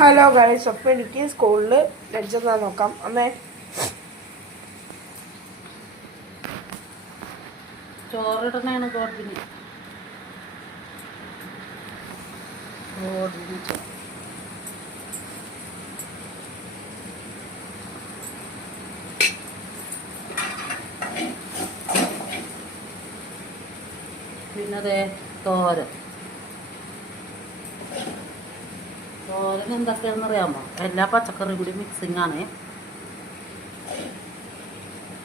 Hello guys, അപ്പോൾ എനിക്ക് സ്കൂളിൽ ലഞ്ച് എന്താ നോക്കാം. അമ്മേ ചോറിടണേണ് പിന്നെ തോരൻ എന്തൊക്കെയാണെന്ന് അറിയാമോ? എല്ലാ പച്ചക്കറിയും കൂടി മിക്സിങ് ആണ്.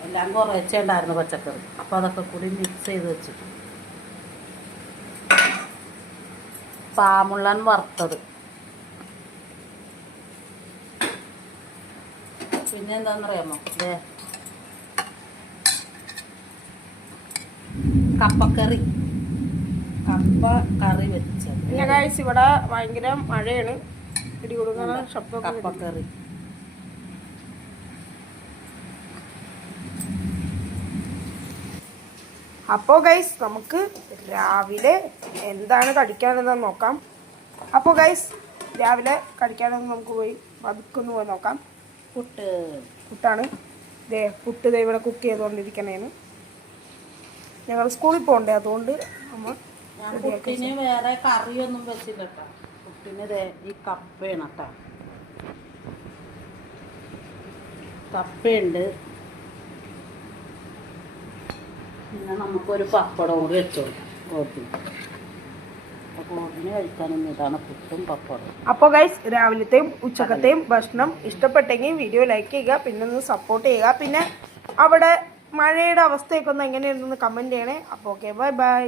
എല്ലാം കുറേശ്ശേ ഉണ്ടായിരുന്നു പച്ചക്കറി, അപ്പോൾ അതൊക്കെ കൂടി മിക്സ് ചെയ്ത് വെച്ചിട്ട് പാമുള്ളൻ വറുത്തത്. പിന്നെ എന്താണെന്നറിയാമോ? കപ്പക്കറി, കപ്പ കറി വെച്ചത്. പിന്നെ ഗൈസ് ഇവിടെ ഭയങ്കര മഴയാണ്, ഇടി കൊടുക്കുന്ന ശബ്ദം. കപ്പക്കറി അപ്പോൾ ഗൈസ് നമുക്ക് രാവിലെ എന്താണ് കഴിക്കാനെന്ന് നോക്കാം. അപ്പോൾ ഗൈസ് രാവിലെ കഴിക്കാനെന്ന് നമുക്ക് പോയി പതുക്കൊന്ന് പോയി നോക്കാം. പുട്ടാണ്. പുട്ട് ഇവിടെ കുക്ക് ചെയ്തുകൊണ്ടിരിക്കണേന്. ഞങ്ങൾ സ്കൂളിൽ പോകണ്ടേ, അതുകൊണ്ട് നമ്മൾ പുട്ടിന് വേറെ കറിയൊന്നും വെച്ചില്ല കേട്ടോ. പുട്ടിന് ഈ കപ്പയാണ് കേട്ടോ. കപ്പയുണ്ട്, പിന്നെ നമുക്കൊരു പപ്പടം കൂടി വെച്ചോളാം. ഗോപിന് കഴിക്കാനൊന്നും ഇതാണ് പുട്ടും പപ്പടവും. അപ്പോൾ ഗൈസ് രാവിലത്തെയും ഉച്ചക്കത്തെയും ഭക്ഷണം ഇഷ്ടപ്പെട്ടെങ്കിൽ വീഡിയോ ലൈക്ക് ചെയ്യുക, പിന്നെ ഒന്ന് സപ്പോർട്ട് ചെയ്യുക. പിന്നെ അവിടെ മഴയുടെ അവസ്ഥയൊക്കെ ഒന്ന് എങ്ങനെയുണ്ടെന്ന് കമൻറ്റ് ചെയ്യണേ. അപ്പോൾ ഓക്കെ, ബൈ ബൈ.